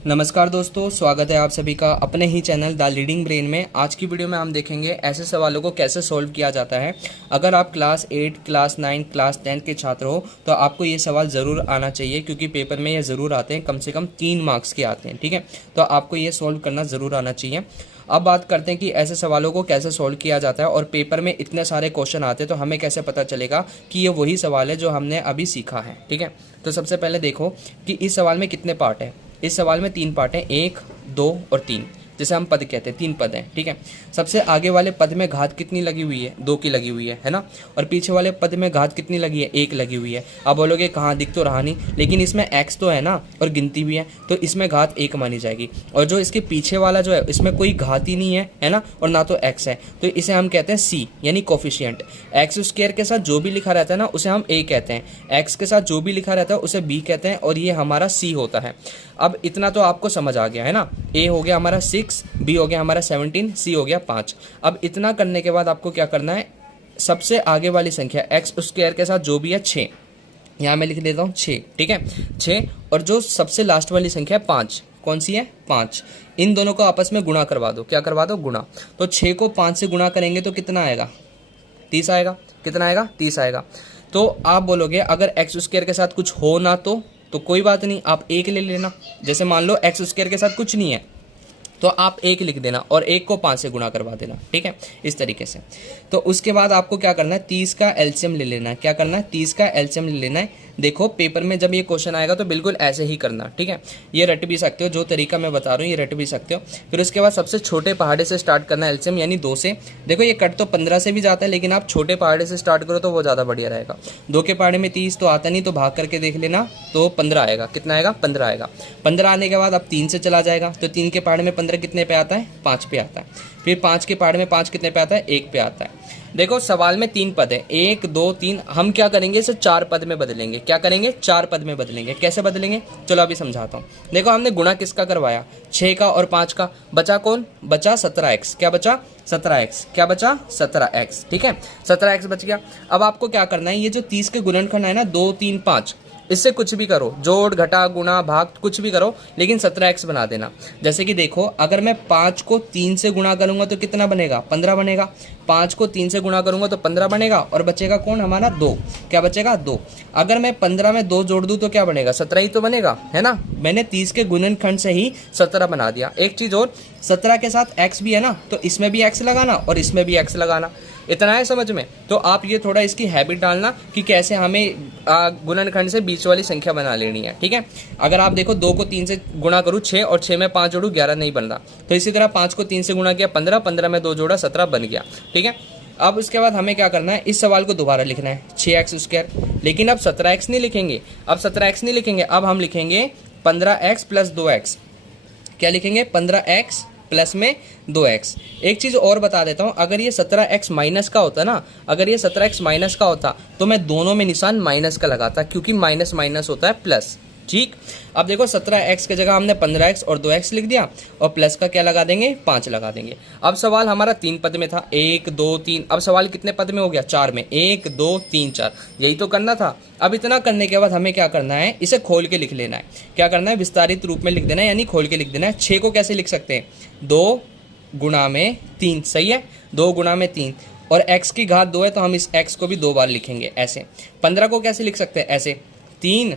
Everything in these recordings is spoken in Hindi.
नमस्कार दोस्तों, स्वागत है आप सभी का अपने ही चैनल द लीडिंग ब्रेन में। आज की वीडियो में हम देखेंगे ऐसे सवालों को कैसे सॉल्व किया जाता है। अगर आप क्लास 8, क्लास 9, क्लास 10 के छात्र हो तो आपको ये सवाल ज़रूर आना चाहिए, क्योंकि पेपर में ये ज़रूर आते हैं, कम से कम 3 मार्क्स के आते हैं। ठीक है, तो आपको ये सॉल्व करना ज़रूर आना चाहिए। अब बात करते हैं कि ऐसे सवालों को कैसे सॉल्व किया जाता है, और पेपर में इतने सारे क्वेश्चन आते हैं तो हमें कैसे पता चलेगा कि ये वही सवाल है जो हमने अभी सीखा है। ठीक है, तो सबसे पहले देखो कि इस सवाल में कितने पार्ट हैं। इस सवाल में 3 पार्ट हैं, 1, 2 और 3, जिसे हम पद कहते हैं। 3 पद हैं। ठीक है, सबसे आगे वाले पद में घात कितनी लगी हुई है? 2 की लगी हुई है ना। और पीछे वाले पद में घात कितनी लगी है? 1 लगी हुई है। अब बोलोगे कहाँ, दिख तो रहा नहीं, लेकिन इसमें x तो है ना और गिनती भी है, तो इसमें घात 1 मानी जाएगी। और जो इसके पीछे वाला जो है इसमें कोई घात ही नहीं है ना, और ना तो x है, तो इसे हम कहते हैं c यानी कोफिशिएंट। एक्स स्क्वायर के साथ जो भी लिखा रहता है ना उसे हम a कहते हैं, x के साथ जो भी लिखा रहता है उसे b कहते हैं, और ये हमारा c होता है। अब इतना तो आपको समझ आ गया है ना। a हो गया हमारा 6, b हो गया हमारा 17, c हो गया 5। अब इतना करने के बाद आपको क्या करना है, सबसे आगे वाली संख्या एक्स स्क्वायर के साथ जो भी है 6, यहाँ मैं लिख देता हूँ 6। ठीक है, 6, और जो सबसे लास्ट वाली संख्या है 5, कौन सी है? 5। इन दोनों को आपस में गुणा करवा दो। क्या करवा दो? गुणा। तो 6 को 5 से गुणा करेंगे तो कितना आएगा? 30 आएगा। कितना आएगा? 30 आएगा। तो आप बोलोगे अगर एक्स स्क्वायर के साथ कुछ हो ना तो कोई बात नहीं, आप 1 ले लेना। जैसे मान लो एक्स स्क्वायर के साथ कुछ नहीं है तो आप 1 लिख देना और 1 को 5 से गुणा करवा देना। ठीक है, इस तरीके से। तो उसके बाद आपको क्या करना है, 30 का एलसीएम ले लेना है। क्या करना है? 30 का एलसीएम ले लेना है। देखो पेपर में जब ये क्वेश्चन आएगा तो बिल्कुल ऐसे ही करना। ठीक है, ये रट भी सकते हो, जो तरीका मैं बता रहा हूँ ये रट भी सकते हो। फिर उसके बाद सबसे छोटे पहाड़े से स्टार्ट करना है एलसीएम, यानी 2 से। देखो ये कट तो 15 से भी जाता है, लेकिन आप छोटे पहाड़े से स्टार्ट करो तो वो ज़्यादा बढ़िया रहेगा। 2 के पहाड़े में 30 तो आता नहीं, तो भाग करके देख लेना, तो 15 आएगा। कितना आएगा? 15 आएगा। 15 आने के बाद अब 3 से चला जाएगा, तो 3 के पहाड़े में 15 कितने पे आता है? 5 पे आता है। फिर 5 के पहाड़े में 5 कितने पे आता है? 1 पे आता है। देखो सवाल में 3 पद है, 1, 2, 3। हम क्या करेंगे, इसे 4 पद में बदलेंगे। क्या करेंगे? 4 पद में बदलेंगे। कैसे बदलेंगे? चलो अभी समझाता हूँ। देखो हमने गुणा किसका करवाया? 6 का और 5 का। बचा कौन? बचा 17x। क्या बचा? 17x। क्या बचा? 17x। ठीक है, 17x बच गया। अब आपको क्या करना है, ये जो 30 के गुणनखंड है ना, 2, 3, 5, इससे कुछ भी करो, जोड़, घटा, गुणा, भाग, कुछ भी करो, लेकिन 17x बना देना। जैसे कि देखो अगर मैं 5 को 3 से गुणा करूंगा तो कितना बनेगा? 15 बनेगा। 5 को 3 से गुणा करूंगा तो 15 बनेगा, और बचेगा कौन? हमारा 2। क्या बचेगा? 2। अगर मैं 15 में 2 जोड़ दूं तो क्या बनेगा? 17 ही तो बनेगा, है ना। मैंने 30 के गुणनखंड से ही 17 बना दिया। एक चीज और, 17 के साथ x भी है ना, तो इसमें भी x लगाना और इसमें भी x लगाना। इतना है समझ में? तो आप ये थोड़ा इसकी हैबिट डालना कि कैसे हमें गुणनखंड से बीच वाली संख्या बना लेनी है। ठीक है, अगर आप देखो 2 को 3 से गुणा करूँ 6, और 6 में 5 जोड़ू 11 नहीं बन रहा, तो इसी तरह 5 को 3 से गुणा किया 15, 15 में 2 जोड़ा 17 बन गया। ठीक है, अब उसके बाद हमें क्या करना है, इस सवाल को दोबारा लिखना है 6x स्क्वायर, लेकिन अब 17x नहीं लिखेंगे। अब 17x नहीं लिखेंगे, अब हम लिखेंगे 15x प्लस 2x। क्या लिखेंगे? 15x प्लस में 2x। एक चीज़ और बता देता हूँ, अगर ये 17x माइनस का होता ना, अगर ये 17x माइनस का होता तो मैं दोनों में निशान माइनस का लगाता, क्योंकि माइनस माइनस होता है प्लस। ठीक, अब देखो 17x की जगह हमने 15x और 2x लिख दिया, और प्लस का क्या लगा देंगे? 5 लगा देंगे। अब सवाल हमारा 3 पद में था, 1, 2, 3। अब सवाल कितने पद में हो गया? 4 में। 1, 2, 3, 4, यही तो करना था। अब इतना करने के बाद हमें क्या करना है, इसे खोल के लिख लेना है। क्या करना है? विस्तारित रूप में लिख देना है, यानी खोल के लिख देना है। 6 को कैसे लिख सकते हैं? 2 गुणा में 3। सही है, 2 गुणा में 3, और x की घात 2 है तो हम इस x को भी 2 बार लिखेंगे ऐसे। 15 को कैसे लिख सकते हैं? ऐसे, 3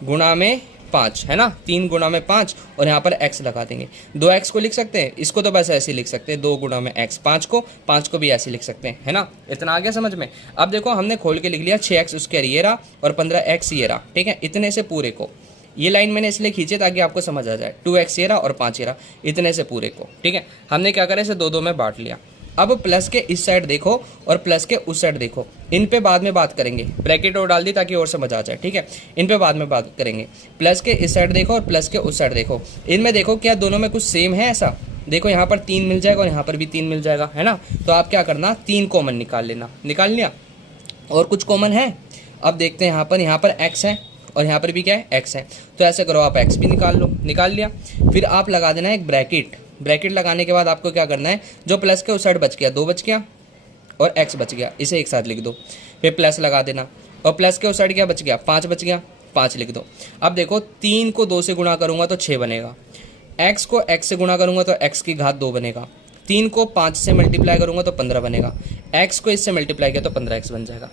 गुणा में 5, है ना, 3 गुणा में 5, और यहाँ पर x लगा देंगे। 2x को लिख सकते हैं, इसको तो बस ऐसे लिख सकते हैं, 2 गुणा में x। 5 को भी ऐसे लिख सकते हैं, है ना। इतना आ गया समझ में? अब देखो हमने खोल के लिख लिया 6x स्क्वायर ये रहा, और 15x ये रहा। ठीक है, इतने से पूरे को, ये लाइन मैंने इसलिए खींचे ताकि आपको समझ आ जाए। 2x ये रहा और 5 ये रहा, इतने से पूरे को। ठीक है, हमने क्या करा, इसे 2 में बांट लिया। अब प्लस के इस साइड देखो और प्लस के उस साइड देखो, इन पे बाद में बात करेंगे। ब्रैकेट और डाल दी ताकि और समझ आ जाए। ठीक है, इन पे बाद में बात करेंगे। प्लस के इस साइड देखो और प्लस के उस साइड देखो, इनमें देखो क्या दोनों में कुछ सेम है? ऐसा देखो, यहाँ पर 3 मिल जाएगा और यहाँ पर भी 3 मिल जाएगा, है ना। तो आप क्या करना, 3 कॉमन निकाल लेना। निकाल लिया, और कुछ कॉमन है? अब देखते हैं, यहाँ पर x है और यहाँ पर भी क्या है? x है। तो ऐसे करो, आप x भी निकाल लो। निकाल लिया, फिर आप लगा देना एक ब्रैकेट। ब्रैकेट लगाने के बाद आपको क्या करना है, जो प्लस के उस साइड बच गया 2 बच गया, और x बच गया, इसे एक साथ लिख दो। फिर प्लस लगा देना, और प्लस के उस साइड क्या बच गया? 5 बच गया। 5 लिख दो। अब देखो 3 को 2 से गुणा करूंगा तो 6 बनेगा, x को x से गुणा करूंगा तो x की घात 2 बनेगा, 3 को 5 से मल्टीप्लाई करूंगा तो 15 बनेगा, x को इससे मल्टीप्लाई किया तो 15x बन जाएगा।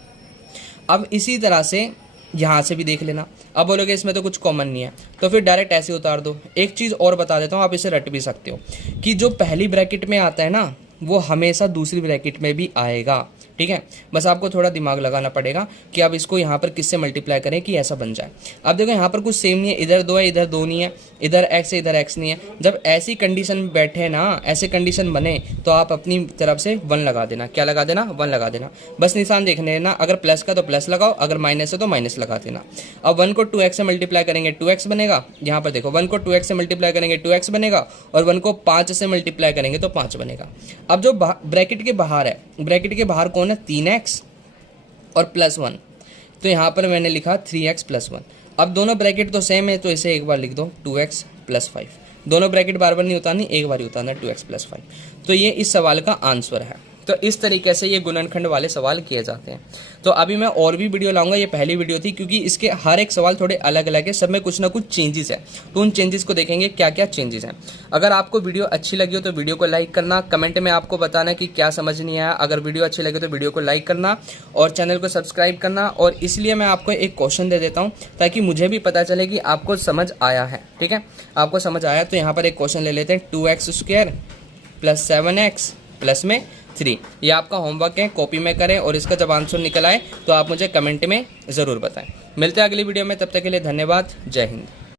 अब इसी तरह से यहाँ से भी देख लेना। अब बोलोगे इसमें तो कुछ कॉमन नहीं है, तो फिर डायरेक्ट ऐसे उतार दो। एक चीज़ और बता देता हूँ, आप इसे रट भी सकते हो कि जो पहली ब्रैकेट में आता है ना वो हमेशा दूसरी ब्रैकेट में भी आएगा। ठीक है, बस आपको थोड़ा दिमाग लगाना पड़ेगा कि आप इसको यहाँ पर किससे मल्टीप्लाई करें कि ऐसा बन जाए। अब देखो यहाँ पर कुछ सेम नहीं है, इधर 2 है इधर 2 नहीं है, इधर x है इधर x नहीं है। जब ऐसी कंडीशन बैठे ना, ऐसे कंडीशन बने तो आप अपनी तरफ से 1 लगा देना। क्या लगा देना? 1 लगा देना। बस निशान देखने देना, अगर प्लस का तो प्लस लगाओ, अगर माइनस है तो माइनस लगा देना। अब 1 को 2x से मल्टीप्लाई करेंगे 2x बनेगा। यहाँ पर देखो 1 को 2x से मल्टीप्लाई करेंगे 2x बनेगा, और 1 को 5 से मल्टीप्लाई करेंगे तो 5 बनेगा। अब जो ब्रैकेट के बाहर है, ब्रैकेट के बाहर कौन है? 3x और +1, तो यहाँ पर मैंने लिखा 3x + 1। अब दोनों ब्रैकेट तो सेम है तो इसे एक बार लिख दो 2x + 5। दोनों ब्रैकेट बार बार नहीं उतारनी, एक बार ही उतारना 2x + 5। तो ये इस सवाल का आंसर है। तो इस तरीके से ये गुणनखंड वाले सवाल किए जाते हैं। तो अभी मैं और भी वीडियो लाऊंगा, ये पहली वीडियो थी क्योंकि इसके हर एक सवाल थोड़े अलग अलग है, सब में कुछ ना कुछ चेंजेस है, तो उन चेंजेस को देखेंगे क्या क्या चेंजेस हैं। अगर आपको वीडियो अच्छी लगी हो तो वीडियो को लाइक करना, कमेंट में आपको बताना कि क्या समझ नहीं आया। अगर वीडियो अच्छी लगी तो वीडियो को लाइक करना और चैनल को सब्सक्राइब करना। और इसलिए मैं आपको एक क्वेश्चन दे देता हूँ ताकि मुझे भी पता चले कि आपको समझ आया है। ठीक है, आपको समझ आया तो यहाँ पर एक क्वेश्चन ले लेते हैं, 2x² + 7x + 3। ये आपका होमवर्क है, कॉपी में करें और इसका जब आंसर निकल आए तो आप मुझे कमेंट में ज़रूर बताएं। मिलते हैं अगली वीडियो में, तब तक के लिए धन्यवाद। जय हिंद।